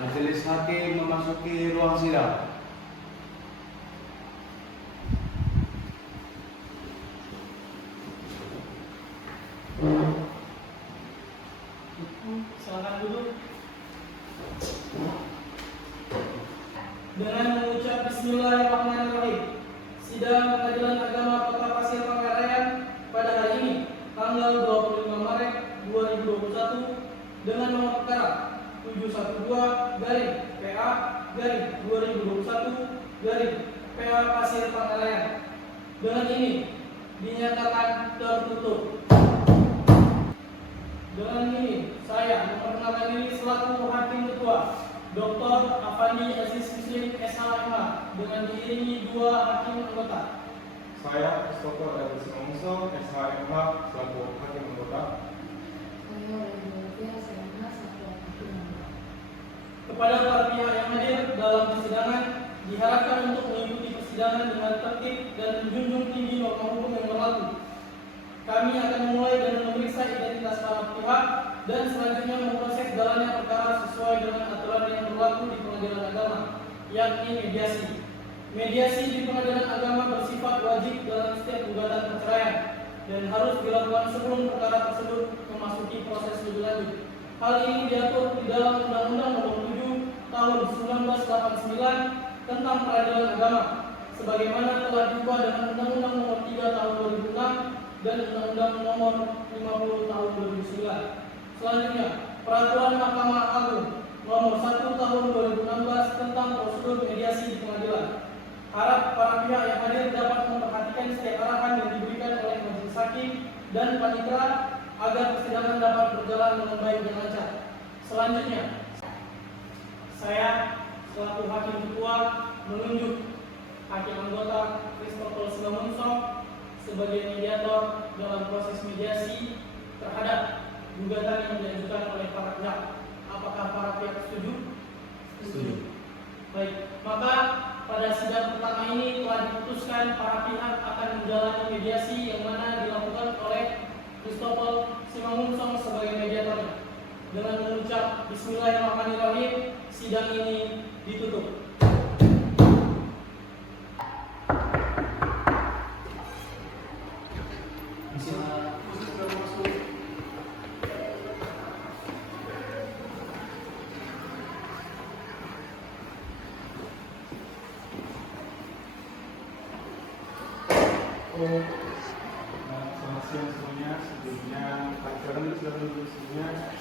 Majelis hakim memasuki ruang sidang. Silakan duduk. Dengan mengucap Bismillahirrahmanirrahim, sidang Pengadilan Agama Kota Pasir Manggarai pada hari ini, tanggal 25 Maret 2021, dengan nomor perkara 712-PA-2021-PA Pasir Manggarai. Dengan ini dinyatakan tertutup. Dengan ini, saya memperkenalkan diri selaku Hakim Ketua Dr. Afandi Aziz Muslim SHMH dengan diiringi dua hakim anggota. Saya Christopher Edwin Simongso, SHMH selaku hakim anggota. Saya Olivia SHMH selaku hakim anggota. Kepada para pihak yang hadir dalam persidangan, diharapkan untuk mengikuti persidangan dengan tertib dan menjunjung tinggi norma hukum yang berlaku. Kami akan memulai dengan memeriksa identitas para pihak dan selanjutnya memproses jalannya perkara sesuai dengan aturan yang berlaku di Pengadilan Agama, yakni mediasi. Mediasi di Pengadilan Agama bersifat wajib dalam setiap gugatan perceraian dan harus dilakukan sebelum perkara tersebut memasuki proses lebih lanjut. Hal ini diatur di dalam Undang-Undang Nomor 7 Tahun 1989 tentang Peradilan Agama, sebagaimana telah diubah dengan Undang-Undang Nomor 3 Tahun 2006 dan Undang-Undang Nomor 50 Tahun 2009. Selanjutnya, Peraturan Mahkamah Agung Nomor 1 Tahun 2016 tentang prosedur mediasi di pengadilan. Harap para pihak yang hadir dapat memperhatikan setiap arahan yang diberikan oleh majelis hakim dan panitera agar persidangan dapat berjalan dengan baik dan lancar. Selanjutnya, saya selaku Hakim Ketua menunjuk Hakim Anggota Christopher Simongso sebagai mediator dalam proses mediasi terhadap gugatan yang diajukan oleh para pihak. Apakah para pihak setuju? Setuju. Baik, maka pada sidang pertama ini telah diputuskan para pihak akan menjalani mediasi yang mana dilakukan oleh Christopher Simongso sebagai mediatornya. Dengan mengucap Bismillahirrahmanirrahim, sidang ini ditutup. Selamat siang semuanya. Sebelumnya, sekarang sudah duduk semuanya.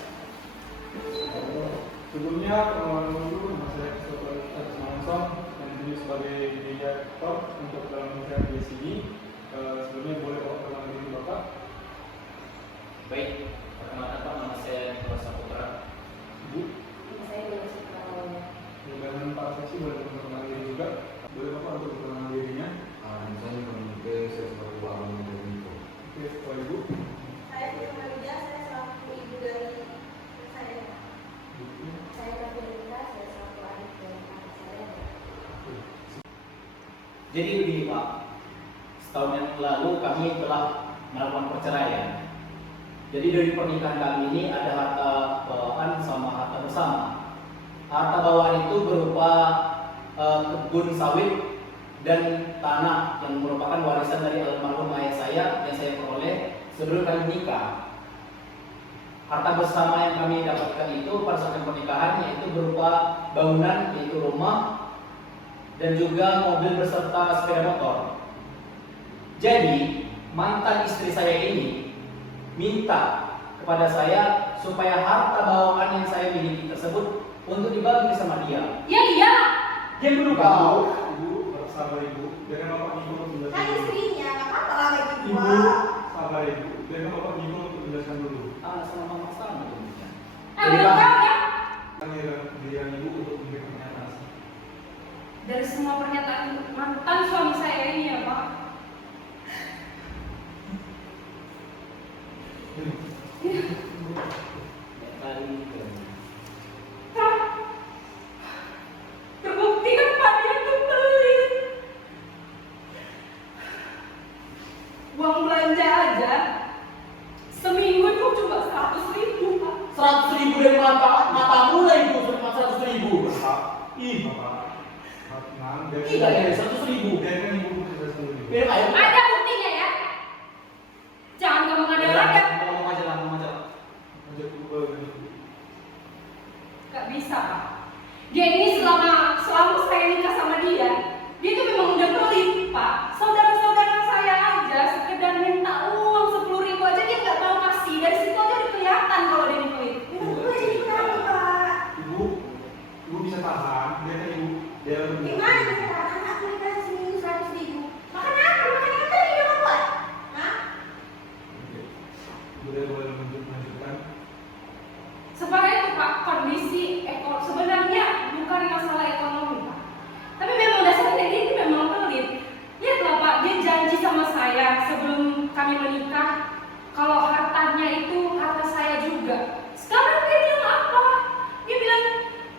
Sebelumnya, permohonan dulu nama saya Christopher Edwin Simongso yang dipilih sebagai mediator untuk dalam pemeriksaan di sini. Sebelumnya boleh bawa perkenalan diri Bapak. Baik, perkenalkan Pak, nama saya Nicholas Saputra. Ibu, Saya Dewi Suprawono. dengan Pak Saksi boleh perkenalan diri juga. Boleh Bapak untuk perkenalan dirinya. Saya Komunikasi Sesuatu Alam Indonesia. Oke, Pak Ibu. Saya Firman Wida, saya selaku ibu dari saya. Saya Rafiulita, saya selaku adik dari kakak saya. Jadi begini Pak, setahun yang lalu kami telah melakukan perceraian. Jadi dari pernikahan kami ini ada harta bawaan sama harta bersama. Harta bawaan itu berupa kebun sawit dan tanah yang merupakan warisan dari almarhum ayah saya yang saya peroleh sebelum kami menikah. Harta bersama yang kami dapatkan itu pada saat pernikahan yaitu berupa bangunan, yaitu rumah dan juga mobil beserta sepeda motor. Jadi mantan istri saya ini minta kepada saya supaya harta bawaan yang saya miliki tersebut untuk dibagi sama dia. Ya iya. Dia dulu kau. Ibu, sabar Ibu. Biarkan Bapak Ibu untuk Kan menjelaskan dulu. istrinya, nggak apa-apa lah lagi Ibu, dua. sabar Ibu. Biarkan Bapak Ibu untuk menjelaskan dulu. Sama mama sama tentunya. Ada tahu ya? Giliran Ibu untuk memberikan pernyataan. Dari semua pernyataan mantan suami saya ini ya Pak. Terbukti kan Pak dia tuh pelit. Uang belanja aja seminggu itu cuma 100.000 Pak. 100.000 dari matamu lah itu, cuma 100.000. Ih, Bapak, nah, tidak dari 100.000. Dia kan ibu kita sendiri. Minum air. Ada buktinya ya. Jangan kamu ngada-ngada. Ngomong aja lah, ngomong aja lah. Lanjut dulu. Gak bisa Pak. Dia ini selama saya nikah sama dia itu memang udah pelit Pak. Saudara-saudara saya aja sekedar minta uang 10.000 aja dia nggak mau kasih. Dari situ aja udah kelihatan kalau dia ini pelit. Minum dulu jadi kenapa Pak? Ibu bisa tahan. Dia kan ibu. Dia Gimana bisa tahan anakku dikasih seminggu 100.000? Makan apa? Makan yang tadi yang buat? Hah? Ibu dia boleh melanjutkan. Sebenarnya itu Pak kondisi sebenarnya bukan masalah ekonomi Pak. Tapi memang dasarnya dia itu memang pelit. Lihatlah Pak, dia janji sama saya sebelum kami menikah kalau hartanya itu harta saya juga. Sekarang dia bilang apa? Dia bilang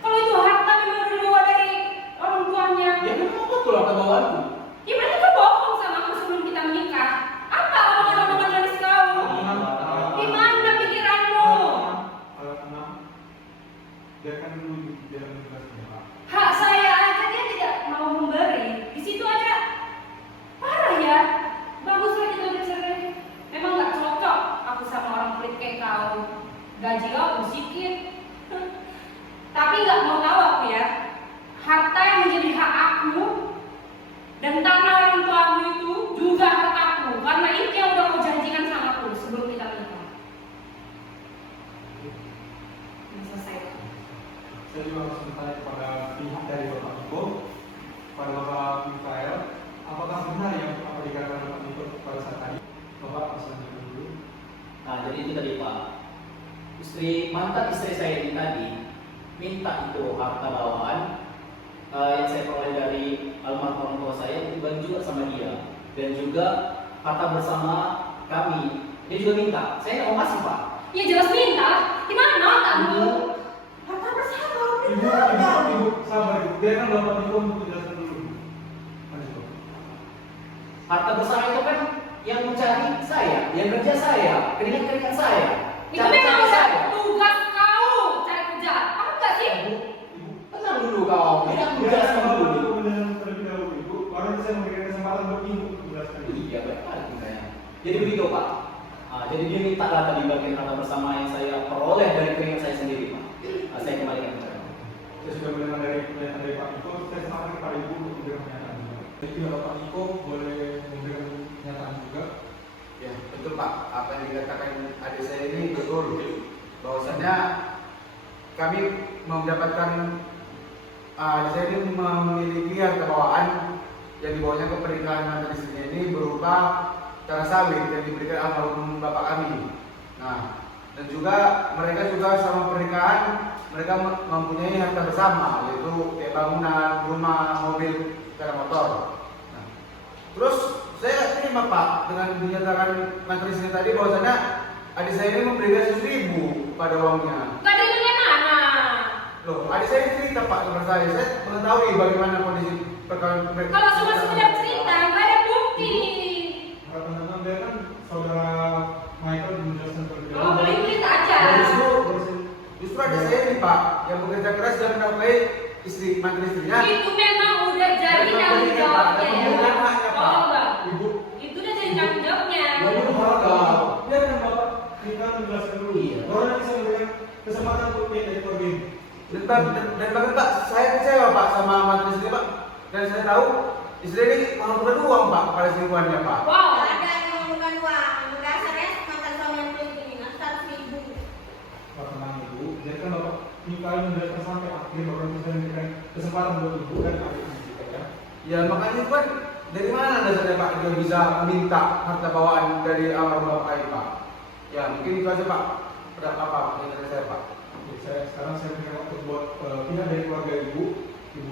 kalau itu harta memang udah dibawa dari orang tuanya. Ya memang betul apa bawaanku. Ya berarti kau bohong sama aku sebelum kita menikah. Apa omongan-omongan manis kau? Gimana pikiranmu? Dia kan dulu dia menjelaskan Pak. Hak saya aja dia tidak mau memberi. Di situ aja parah ya. Bagus lah kita udah cerai. Memang nggak cocok aku sama orang pelit kayak kau. Gaji kau sedikit. Tapi nggak mau tahu aku ya. Harta yang menjadi hak aku dan tanah orang tuamu itu juga hartaku. Karena itu yang udah kau janjikan sama aku sebelum kita menikah. Ini selesai. Saya juga harus bertanya kepada pihak dari Bapak Niko, kepada Bapak Mikael, apakah benar yang apa dikatakan Bapak Niko pada saat tadi? Bapak bisa lanjutkan dulu. Nah, jadi itu tadi Pak. Mantan istri saya ini tadi minta itu harta bawaan yang saya peroleh dari almarhum orang tua saya itu dibagi juga sama dia, dan juga harta bersama kami dia juga minta. Saya nggak mau kasih Pak. Ya jelas minta. Gimana kamu? Harta bersama Ibu, sabar ibu. Biarkan Bapak Niko untuk menjelaskan dulu. Lanjut Bapak. Harta bersama itu kan yang mencari saya, yang kerja saya, keringat saya. Itu memang udah tugas kau cari kerja. Apa enggak sih? Tenang dulu kau. Ini aku Biarkan jelaskan Bapak dulu. Niko menjelaskan terlebih dahulu ibu. Baru nanti saya memberikan kesempatan buat ibu untuk menjelaskan. Iya benar saya. Jadi begitu Pak. Jadi dia minta lah tadi bagian harta bersama yang saya peroleh dari keringat saya sendiri Pak. Saya kembalikan ke saya. Saya sudah mendengar dari pernyataan dari Pak Niko. Saya serahkan kepada ibu untuk memberikan pernyataan juga. Jadi Bapak Niko boleh memberikan pernyataan juga. Ya, betul Pak. Apa yang dikatakan adik saya ini betul. Bahwasannya kami mendapatkan adik saya ini memiliki harta bawaan yang dibawanya ke pernikahan mantan istrinya ini berupa tanah sawit yang diberikan almarhum bapak kami. Nah, dan juga mereka juga sama pernikahan mereka mempunyai harta bersama, yaitu kayak bangunan, rumah, mobil, sepeda motor. Nah, terus saya terima Pak dengan dinyatakan mantan istri tadi bahwasanya adik saya ini memberikan 100.000 pada uangnya. Gak ada yang mana? Loh, adik saya ini cerita Pak kepada saya mengetahui bagaimana kondisi perkara mereka. Kalau cuma sekedar cerita, gak ada bukti. Harapan dia kan saudara Michael menjelaskan terlebih Oh, boleh cerita aja. Justru adik saya ini Pak yang bekerja keras dan menafkahi istri mantan istrinya. Itu memang udah jadi tanggung jawabnya. Oh enggak. Ibu, Itu udah jadi tanggung jawabnya. ibu Bapak, biarkan Bapak kita menjelaskan dulu. Iya. Baru nanti saya memberikan kesempatan untuk pihak dari keluarga ini. Dan bahkan Pak, saya kecewa Pak sama mantan istri Pak. Dan saya tahu istri ini mengumpulkan uang Pak pada selingkuhannya Pak. Wow. Gak ada yang memerlukan uang. Dasarnya mantan suami yang pelit ini, 100.000. Bapak tenang ibu, biarkan Bapak Mikael menjelaskan sampai akhir. Baru nanti saya memberikan kesempatan buat ibu dan adiknya juga ya. Ya makanya Pak, dari mana dasarnya Pak dia bisa minta harta bawaan dari almarhum bapak ini Pak? Ya mungkin itu aja Pak. Ada apa dari saya Pak? Oke, sekarang saya berikan waktu buat pihak dari keluarga ibu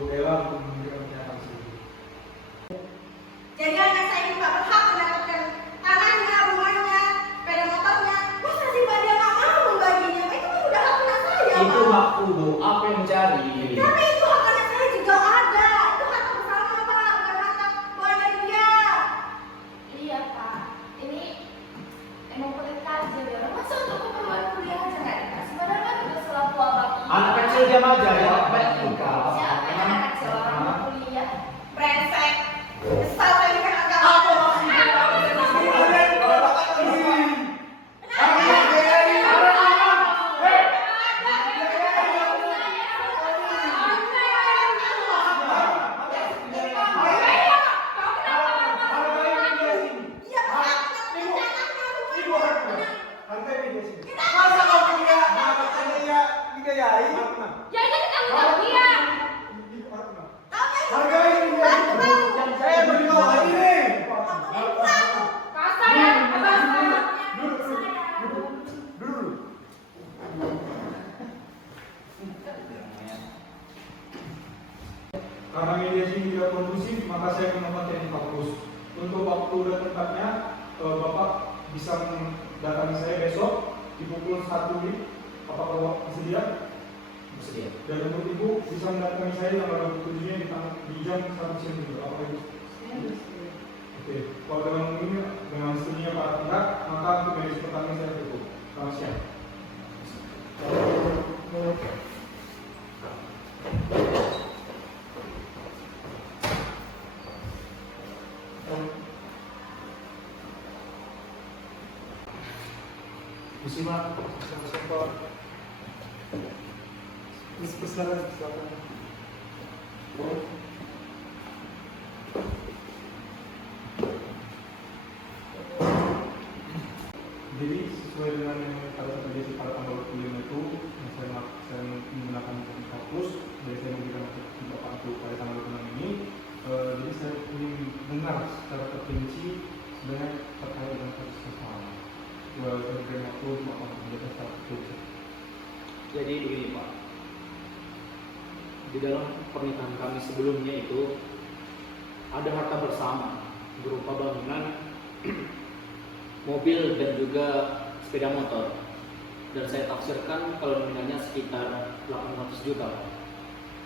Ella untuk memberikan pernyataan sendiri. Jadi anak saya ini Pak berhak mendapatkan tanahnya, rumahnya, sepeda motornya. Masa sih Pak dia nggak mau membaginya? Pak itu kan udah hak anak saya Itu Pak. hakku Bu. Apa yang mencari? Tapi itu hak anak saya juga ada. Itu hak bersama Pak, bukan hak keluarga dia. Iya Pak. Ini emang pelit aja ya. Masa untuk keperluan kuliah aja nggak dikasih? Padahal kan udah selaku abang. Anak kecil dia aja ya. Banyak tingkah. Siapa Karena mediasi tidak kondusif, maka saya menemukan teknik hapus. Untuk waktu dan tempatnya, Bapak bisa mendatangi saya besok di pukul 1 WIB. Apakah Bapak bersedia? Bersedia. Dan untuk Ibu bisa mendatangi saya tanggal 27-nya di jam 1 siang juga. Apa itu? Oke. Kalau dengan setujunya para pihak, maka untuk mediasi pertama saya tutup. Selamat siang. Misi Pak. Silakan. Jadi sesuai dengan yang pada saat mediasi pada tanggal 25 itu, saya menggunakan teknik hapus. Jadi saya memberikan di Bapak itu pada tanggal 26 ini. Jadi saya ingin dengar secara terperinci sebenarnya terkait dengan kasus kesalahan. Saya berikan waktu untuk Bapak menjelaskan secara terperinci. Jadi begini Pak, di dalam pernikahan kami sebelumnya itu ada harta bersama berupa bangunan, mobil dan juga sepeda motor. Dan saya tafsirkan kalau nominalnya sekitar 800 juta.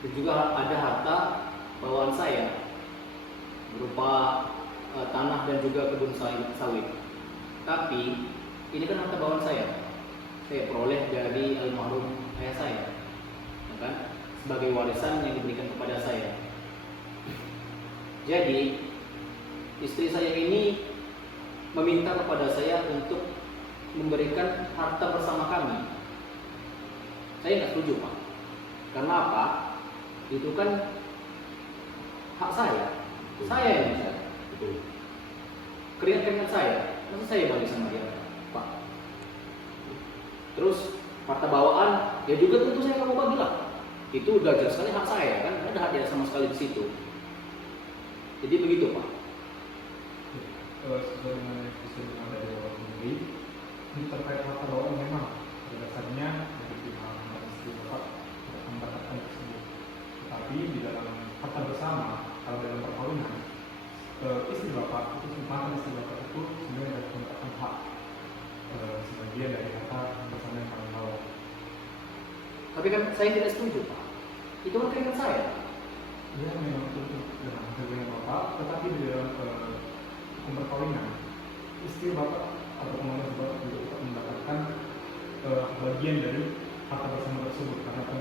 Dan juga ada harta bawaan saya berupa tanah dan juga kebun sawit. Tapi ini kan harta bawaan saya peroleh dari almarhum ayah saya, ya kan? Sebagai warisan yang diberikan kepada saya. Jadi istri saya ini meminta kepada saya untuk memberikan harta bersama kami. Saya nggak setuju Pak. Karena apa? Itu kan hak saya. Saya yang bicara. Keringat-keringat saya. Masa saya balik sama dia, Pak? Terus harta bawaan, ya juga tentu saya nggak mau bagi lah. Itu udah jelas sekali hak saya kan, ada hak dia sama sekali di situ. Jadi begitu Pak. Sesuai dengan yang disebutkan dari Bapak sendiri, ini terkait harta bawaan memang pada dasarnya dari pihak istri Bapak tidak mendapatkan tersebut. Tetapi di dalam harta bersama, kalau dalam perkawinan, istri Bapak itu mantan istri Bapak itu sebenarnya tidak mendapatkan hak sebagian dari harta bersama yang kami bawa. Tapi kan saya tidak setuju Pak. Itu kan keringat saya. Dia memang setuju dengan hasilnya Bapak, tetapi di dalam hukum perkawinan, istri Bapak atau pemandu Bapak juga tetap mendapatkan bagian dari harta bersama tersebut karena kan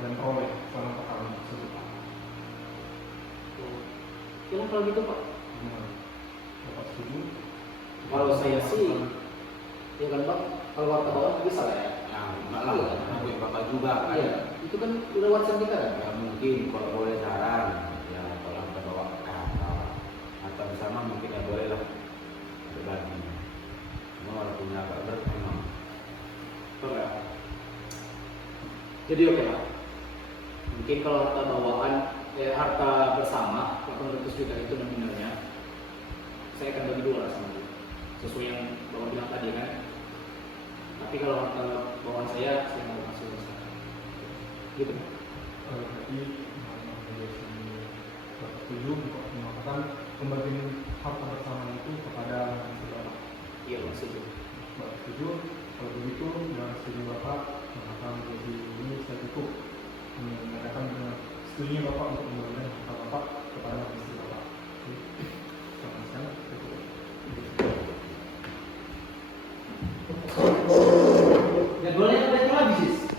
dan peroleh selama perkawinan tersebut. Ya kalau gitu Pak. Bapak setuju? Kalau saya sih, ya kan Pak, kalau harta bawaan bisa lah ya. Enggak lah, ngakui Bapak juga kan. Iya, itu kan udah warisan kita kan. Ya mungkin kalau boleh saran, ya kalau kita bawa atau bersama mungkin ya boleh lah berbagi. Cuma walaupun agak berat memang. Betul ya. Jadi oke Pak. Mungkin kalau harta bawaan, harta bersama 800 juta itu nominalnya, saya akan bagi dua lah sama dia. Sesuai yang Bapak bilang tadi kan. Tapi kalau harta bawaan saya mau masuk bersama. Gitu. Berarti Bapak setuju untuk mengatakan pembagian harta bersama itu kepada istri Bapak. Iya maksudnya. Bapak setuju? Kalau begitu dengan setuju Bapak mengatakan jadi ini saya cukup mengatakan dengan setujunya Bapak untuk memberikan harta Bapak kepada istri Bapak. Selamat siang. Jadwalnya udah habis sih.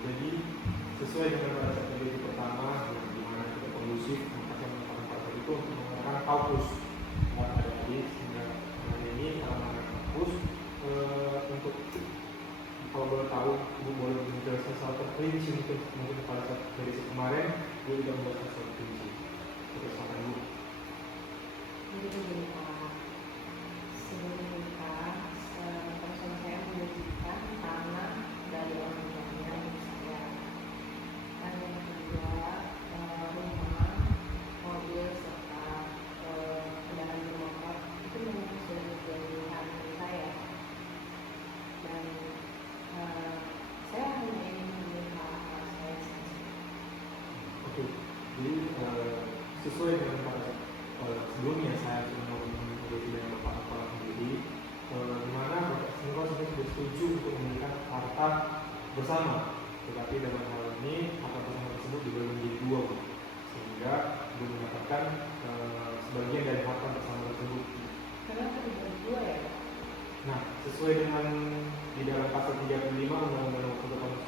Jadi sesuai dengan pada saat mediasi pertama di mana kita kondusif maka saya mengatakan pada saat itu untuk menggunakan fokus jadi sehingga ini menggunakan fokus untuk kalau boleh tahu ibu boleh menjelaskan secara terperinci mungkin pada saat mediasi kemarin ibu tidak menjelaskan secara terperinci terus sampai dulu. Jadi begini Pak, sebelum nikah, suami saya memiliki tanah dari orang tuanya saya. Oke, jadi sesuai dengan pada sebelumnya saya sudah menjadi dengan Bapak Kepala sendiri, di mana Bapak Senggol sudah setuju untuk memberikan harta bersama, tetapi dalam hal ini harta bersama tersebut dibagi menjadi dua, Bu. Sehingga belum mendapatkan sebagian dari harta bersama tersebut. Kenapa dibagi dua ya? Nah, sesuai dengan di dalam pasal 35 Undang-Undang Nomor 1 Tahun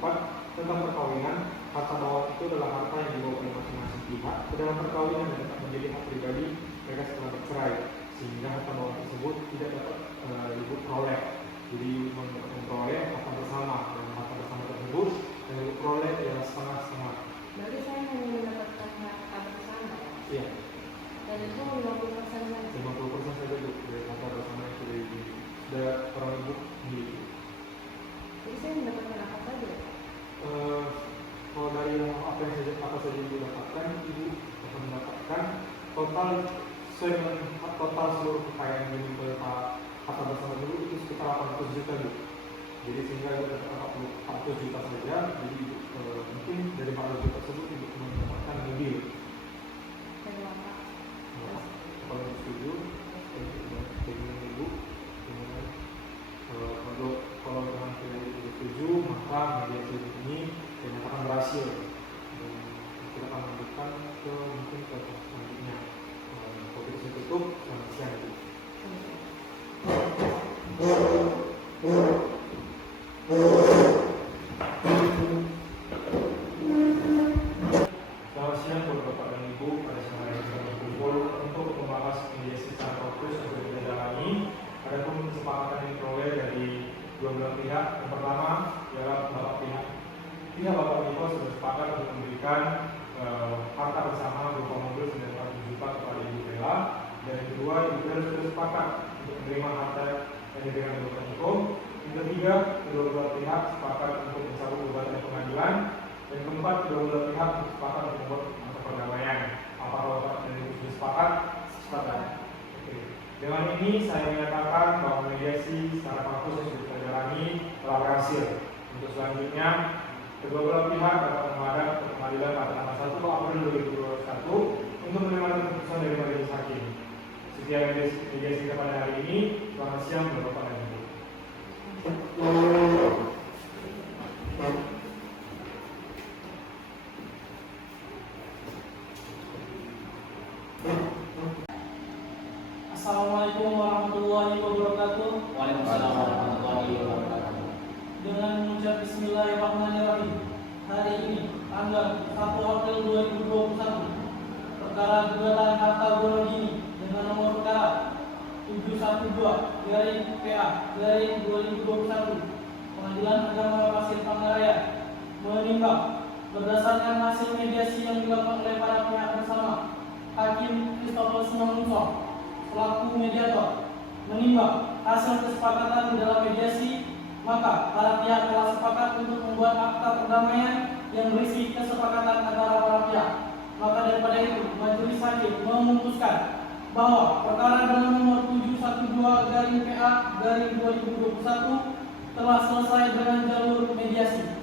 1974 tentang perkawinan, harta bawah itu adalah harta yang dibawa oleh masing-masing pihak ke dalam perkawinan dan dapat menjadi hak pribadi mereka setelah bercerai, sehingga harta bawah tersebut tidak dapat diperoleh. Jadi memperoleh harta bersama, dan harta bersama tersebut yang diperoleh adalah setengah-setengah. Berarti saya hanya mendapatkan harta bersama ya? Iya, Dan itu 50% saja. 50% saja Bu, dari harta bersama yang sudah orang ibu miliki. Jadi saya mendapatkan apa saja? Kalau dari apa saja ibu dapatkan, ibu akan mendapatkan total sesuai dengan total seluruh kekayaan yang dimiliki harta bersama dulu itu sekitar 800 juta Bu. Jadi sehingga ibu dapat 40 juta saja, jadi mungkin dari 400 juta tersebut ibu mendapatkan mobil. Kenapa? Nah, kalau ibu setuju, dengan ibu, kalau memang tidak ibu setuju, maka mediasi ini dinyatakan berhasil. Dan kita akan lanjutkan ke mungkin ke selanjutnya. Kopi tutup, selamat siang Bu. Selamat siang Bapak dan Ibu, pada siang hari ini kita berkumpul untuk membahas mediasi secara fokus yang sudah kita jalani. Adapun kesepakatan yang diperoleh dari dua belah pihak. Yang pertama ialah pihak Bapak Niko sudah sepakat untuk memberikan harta bersama berupa mobil senilai 100 juta kepada Ibu Bella. Dan yang kedua, Ibu Bella sudah sepakat untuk menerima harta yang diberikan oleh Bapak Niko. Yang ketiga, kedua belah pihak sepakat untuk mencabut gugatan di pengadilan. Yang keempat, kedua belah pihak sepakat untuk membuat mata perdamaian. Apakah Bapak dan Ibu sudah sepakat? Sepakat. Oke. Dengan ini saya menyatakan bahwa mediasi secara fokus yang sudah kita jalani telah berhasil. Untuk selanjutnya, kedua belah pihak dapat menghadap ke pengadilan pada tanggal 1 April 2021 untuk menerima keputusan dari majelis hakim. Sekian mediasi kita pada hari ini. Selamat siang Bapak dan Ibu. Assalamualaikum warahmatullahi wabarakatuh. Waalaikumsalam warahmatullahi wabarakatuh. Dengan mengucap Bismillahirrahmanirrahim. Hari ini tanggal 1 April 2021, perkara gugatan harta Borogini dengan nomor perkara 712/PA/2021, Pengadilan Agama Pasir Pangarayan menimbang berdasarkan hasil mediasi yang dilakukan oleh para pihak bersama, Hakim Christopher Simangunso selaku mediator menimbang hasil kesepakatan di dalam mediasi, maka para pihak telah sepakat untuk membuat akta perdamaian yang berisi kesepakatan antara para pihak. Maka daripada itu, majelis hakim memutuskan bahwa perkara dengan nomor 712/PA/2021 telah selesai dengan jalur mediasi.